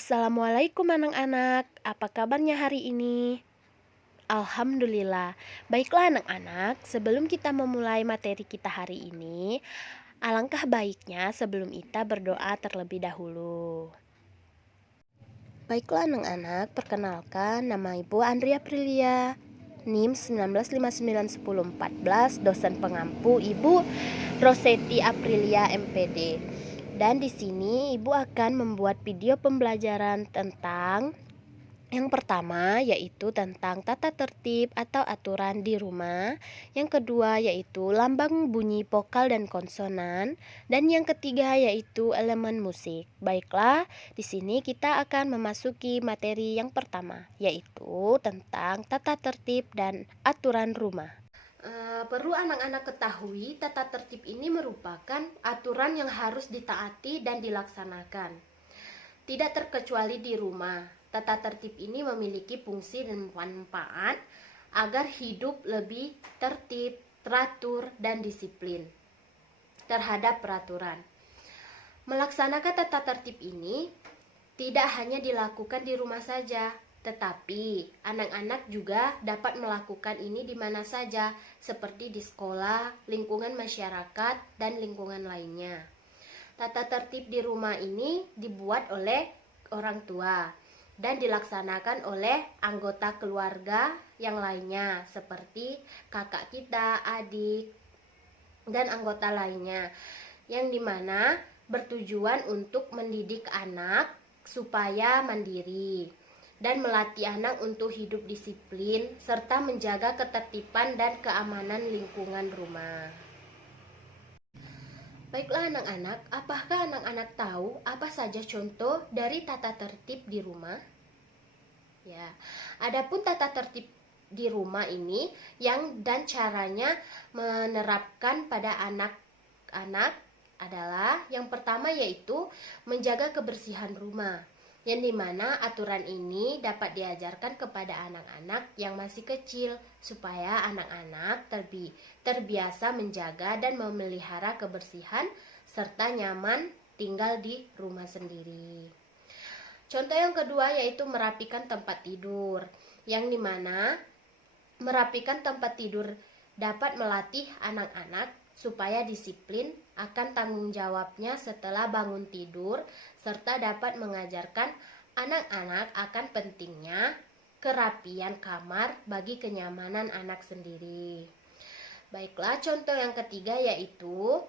Assalamualaikum anak-anak, apa kabarnya hari ini? Alhamdulillah. Baiklah anak-anak, sebelum kita memulai materi kita hari ini, alangkah baiknya sebelum kita berdoa terlebih dahulu. Baiklah anak-anak, perkenalkan nama Ibu Andrea Aprilia, NIM 19591014, dosen pengampu Ibu Rosetti Aprilia MPD. Dan di sini Ibu akan membuat video pembelajaran tentang yang pertama yaitu tentang tata tertib atau aturan di rumah. Yang kedua yaitu lambang bunyi vokal dan konsonan. Dan yang ketiga yaitu elemen musik. Baiklah, di sini kita akan memasuki materi yang pertama yaitu tentang tata tertib dan aturan rumah. Perlu anak-anak ketahui tata tertib ini merupakan aturan yang harus ditaati dan dilaksanakan. Tidak terkecuali di rumah, tata tertib ini memiliki fungsi dan manfaat agar hidup lebih tertib, teratur, dan disiplin terhadap peraturan. Melaksanakan tata tertib ini tidak hanya dilakukan di rumah saja, tetapi anak-anak juga dapat melakukan ini di mana saja, seperti di sekolah, lingkungan masyarakat, dan lingkungan lainnya. Tata tertib di rumah ini dibuat oleh orang tua dan dilaksanakan oleh anggota keluarga yang lainnya seperti kakak kita, adik, dan anggota lainnya, yang dimana bertujuan untuk mendidik anak supaya mandiri dan melatih anak untuk hidup disiplin serta menjaga ketertiban dan keamanan lingkungan rumah. Baiklah anak-anak, apakah anak-anak tahu apa saja contoh dari tata tertib di rumah? Ya, adapun tata tertib di rumah ini dan caranya menerapkan pada anak-anak adalah yang pertama yaitu menjaga kebersihan rumah. Yang dimana aturan ini dapat diajarkan kepada anak-anak yang masih kecil supaya anak-anak terbiasa menjaga dan memelihara kebersihan serta nyaman tinggal di rumah sendiri. Contoh yang kedua yaitu merapikan tempat tidur, yang dimana merapikan tempat tidur dapat melatih anak-anak supaya disiplin akan tanggung jawabnya setelah bangun tidur, serta dapat mengajarkan anak-anak akan pentingnya kerapian kamar bagi kenyamanan anak sendiri. Baiklah, contoh yang ketiga yaitu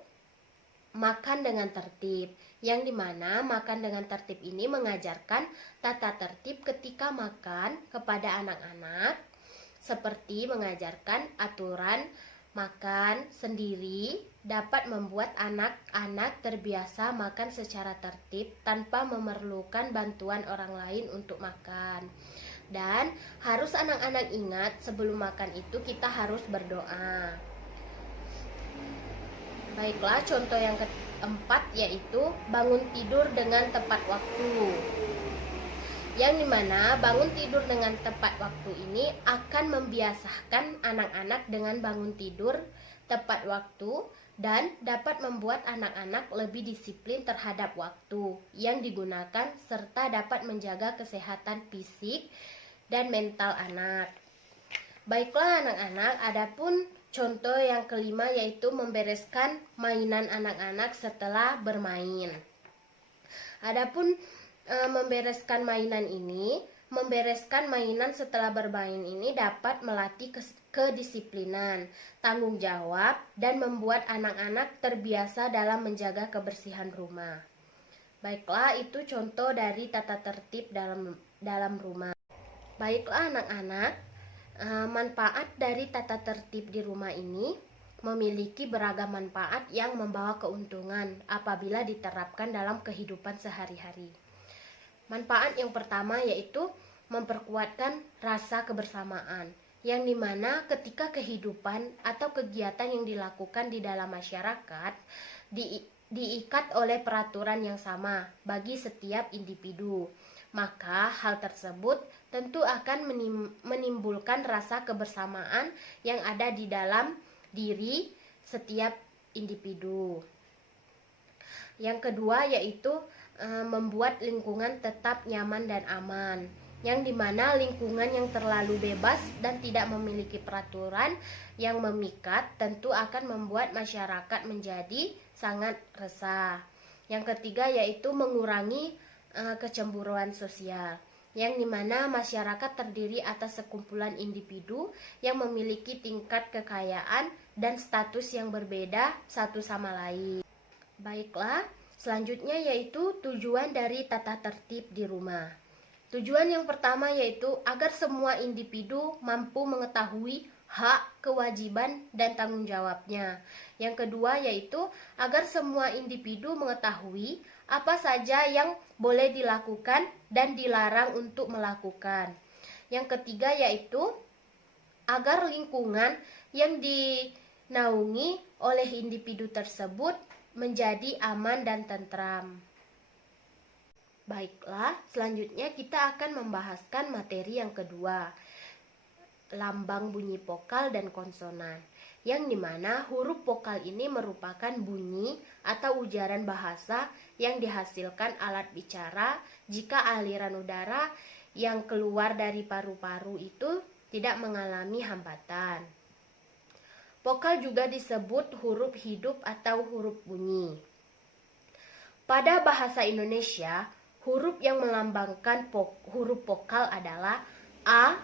makan dengan tertib, yang dimana makan dengan tertib ini mengajarkan tata tertib ketika makan kepada anak-anak, seperti mengajarkan aturan makan sendiri dapat membuat anak-anak terbiasa makan secara tertib tanpa memerlukan bantuan orang lain untuk makan. Dan harus anak-anak ingat sebelum makan itu kita harus berdoa. Baiklah, contoh yang keempat yaitu bangun tidur dengan tepat waktu. Yang dimana bangun tidur dengan tepat waktu ini akan membiasakan anak-anak dengan bangun tidur tepat waktu dan dapat membuat anak-anak lebih disiplin terhadap waktu yang digunakan serta dapat menjaga kesehatan fisik dan mental anak. Baiklah anak-anak, adapun contoh yang kelima yaitu membereskan mainan anak-anak setelah bermain. Adapun membereskan mainan setelah bermain ini dapat melatih kedisiplinan, tanggung jawab, dan membuat anak-anak terbiasa dalam menjaga kebersihan rumah. Baiklah, itu contoh dari tata tertib dalam rumah. Baiklah anak-anak, manfaat dari tata tertib di rumah ini memiliki beragam manfaat yang membawa keuntungan apabila diterapkan dalam kehidupan sehari-hari. Manfaat yang pertama yaitu memperkuatkan rasa kebersamaan, yang dimana ketika kehidupan atau kegiatan yang dilakukan di dalam masyarakat diikat oleh peraturan yang sama bagi setiap individu, maka hal tersebut tentu akan menimbulkan rasa kebersamaan yang ada di dalam diri setiap individu. Yang kedua yaitu membuat lingkungan tetap nyaman dan aman, yang dimana lingkungan yang terlalu bebas dan tidak memiliki peraturan yang memikat tentu akan membuat masyarakat menjadi sangat resah. Yang ketiga yaitu mengurangi kecemburuan sosial, yang dimana masyarakat terdiri atas sekumpulan individu yang memiliki tingkat kekayaan dan status yang berbeda satu sama lain. Baiklah, selanjutnya yaitu tujuan dari tata tertib di rumah. Tujuan yang pertama yaitu agar semua individu mampu mengetahui hak, kewajiban, dan tanggung jawabnya. Yang kedua yaitu agar semua individu mengetahui apa saja yang boleh dilakukan dan dilarang untuk melakukan. Yang ketiga yaitu agar lingkungan yang dinaungi oleh individu tersebut menjadi aman dan tentram. Baiklah, selanjutnya kita akan membahaskan materi yang kedua, lambang bunyi vokal dan konsonan, yang dimana huruf vokal ini merupakan bunyi atau ujaran bahasa yang dihasilkan alat bicara jika aliran udara yang keluar dari paru-paru itu tidak mengalami hambatan. Vokal juga disebut huruf hidup atau huruf bunyi. Pada bahasa Indonesia, huruf yang melambangkan huruf vokal adalah A,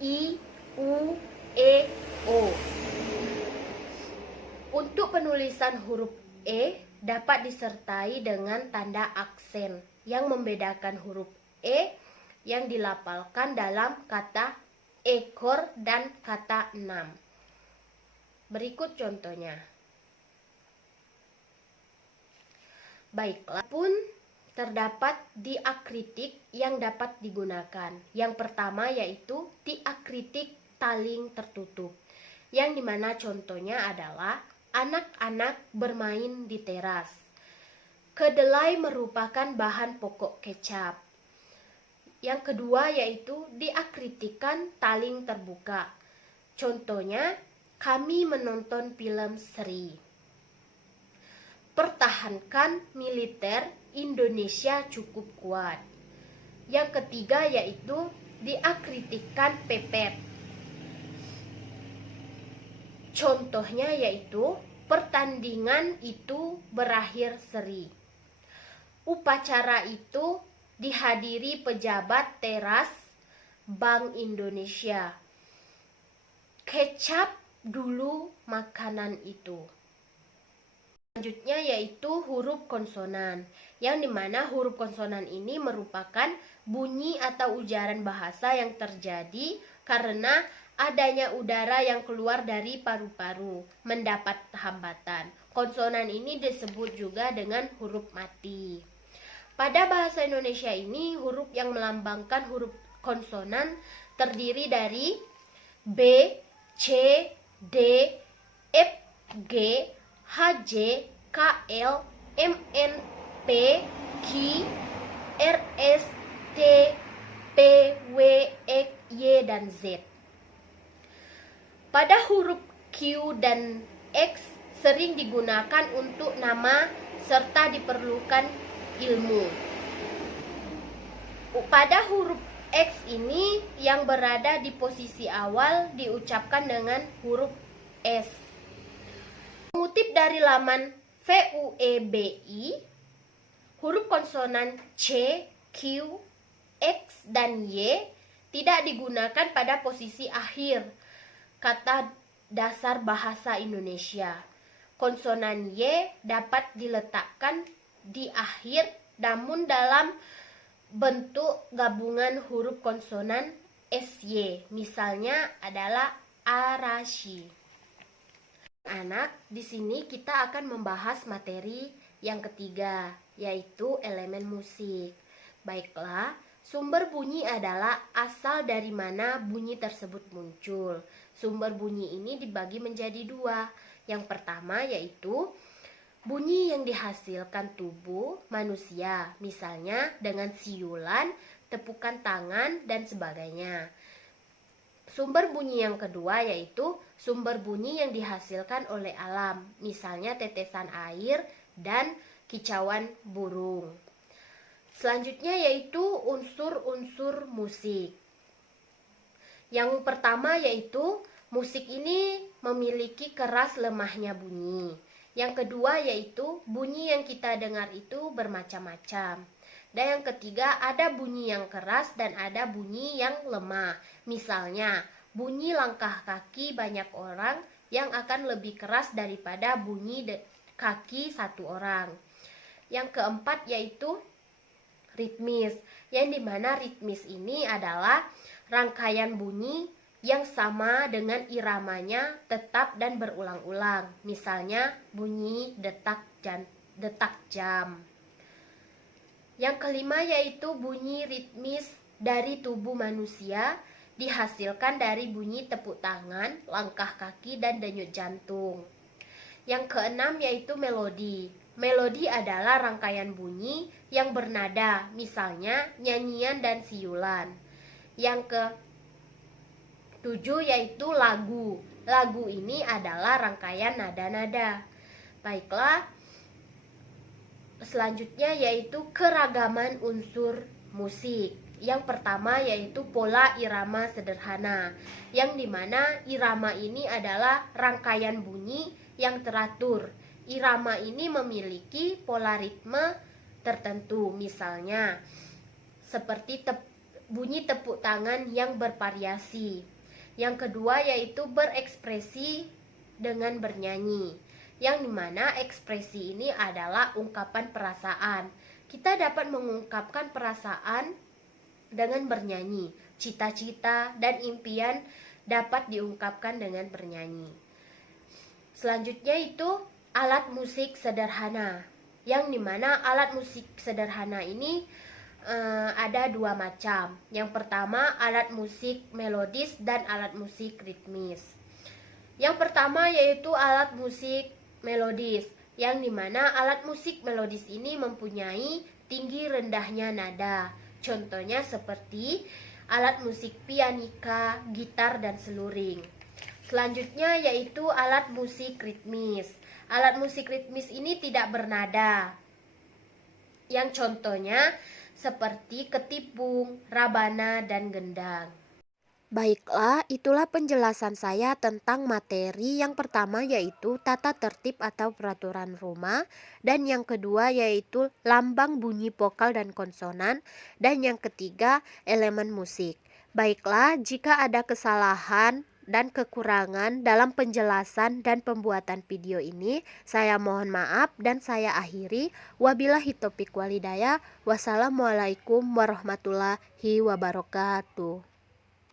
I, U, E, O. Untuk penulisan huruf E dapat disertai dengan tanda aksen yang membedakan huruf E yang dilafalkan dalam kata ekor dan kata enam. Berikut contohnya. Baiklah, pun terdapat diakritik yang dapat digunakan. Yang pertama yaitu diakritik taling tertutup, yang dimana contohnya adalah anak-anak bermain di teras. Kedelai merupakan bahan pokok kecap. Yang kedua yaitu diakritikan taling terbuka. Contohnya, kami menonton film Seri. Pertahankan militer Indonesia cukup kuat. Yang ketiga yaitu diakritikan pepet. Contohnya yaitu pertandingan itu berakhir seri. Upacara itu dihadiri pejabat teras Bank Indonesia. Kecap dulu makanan itu. Selanjutnya yaitu huruf konsonan, yang dimana huruf konsonan ini merupakan bunyi atau ujaran bahasa yang terjadi karena adanya udara yang keluar dari paru-paru mendapat hambatan. Konsonan ini disebut juga dengan huruf mati. Pada bahasa Indonesia ini, huruf yang melambangkan huruf konsonan terdiri dari B, C, D, F, G, H, J, K, L, M, N, P, Q, R, S, T, P, W, X, Y, dan Z. Pada huruf Q dan X sering digunakan untuk nama serta diperlukan ilmu. Pada huruf X ini yang berada di posisi awal diucapkan dengan huruf S. Mengutip dari laman VUEBI, huruf konsonan C, Q, X, dan Y tidak digunakan pada posisi akhir kata dasar bahasa Indonesia. Konsonan Y dapat diletakkan di akhir namun dalam bentuk gabungan huruf konsonan SY, misalnya adalah Arashi. Anak, di sini kita akan membahas materi yang ketiga, yaitu elemen musik. Baiklah, sumber bunyi adalah asal dari mana bunyi tersebut muncul. Sumber bunyi ini dibagi menjadi dua. Yang pertama yaitu bunyi yang dihasilkan tubuh manusia, misalnya dengan siulan, tepukan tangan, dan sebagainya. Sumber bunyi yang kedua yaitu sumber bunyi yang dihasilkan oleh alam, misalnya tetesan air dan kicauan burung. Selanjutnya yaitu unsur-unsur musik. Yang pertama yaitu musik ini memiliki keras lemahnya bunyi. Yang kedua yaitu bunyi yang kita dengar itu bermacam-macam. Dan yang ketiga ada bunyi yang keras dan ada bunyi yang lemah. Misalnya bunyi langkah kaki banyak orang yang akan lebih keras daripada bunyi kaki satu orang. Yang keempat yaitu ritmis, yang dimana ritmis ini adalah rangkaian bunyi yang sama dengan iramanya tetap dan berulang-ulang. Misalnya bunyi detak jam. Yang kelima yaitu bunyi ritmis dari tubuh manusia dihasilkan dari bunyi tepuk tangan, langkah kaki, dan denyut jantung. Yang keenam yaitu melodi. Melodi adalah rangkaian bunyi yang bernada, misalnya nyanyian dan siulan. Yang ketujuh yaitu lagu. Lagu ini adalah rangkaian nada-nada. Baiklah, selanjutnya yaitu keragaman unsur musik. Yang pertama yaitu pola irama sederhana, yang dimana irama ini adalah rangkaian bunyi yang teratur. Irama ini memiliki pola ritme tertentu, misalnya seperti bunyi tepuk tangan yang bervariasi. Yang kedua yaitu berekspresi dengan bernyanyi, yang dimana ekspresi ini adalah ungkapan perasaan. Kita dapat mengungkapkan perasaan dengan bernyanyi. Cita-cita dan impian dapat diungkapkan dengan bernyanyi. Selanjutnya itu alat musik sederhana, yang dimana alat musik sederhana ini ada dua macam. Yang pertama alat musik melodis dan alat musik ritmis. Yang pertama yaitu alat musik melodis, yang dimana alat musik melodis ini mempunyai tinggi rendahnya nada. Contohnya seperti alat musik pianika, gitar, dan seluring. Selanjutnya yaitu alat musik ritmis. Alat musik ritmis ini tidak bernada, yang contohnya seperti ketipung, rabana, dan gendang. Baiklah, itulah penjelasan saya tentang materi. Yang pertama yaitu tata tertib atau peraturan rumah, dan yang kedua yaitu lambang bunyi vokal dan konsonan, dan yang ketiga elemen musik. Baiklah, jika ada kesalahan dan kekurangan dalam penjelasan dan pembuatan video ini, saya mohon maaf dan saya akhiri. Wabillahi taufiq walhidayah. Wassalamualaikum warahmatullahi wabarakatuh.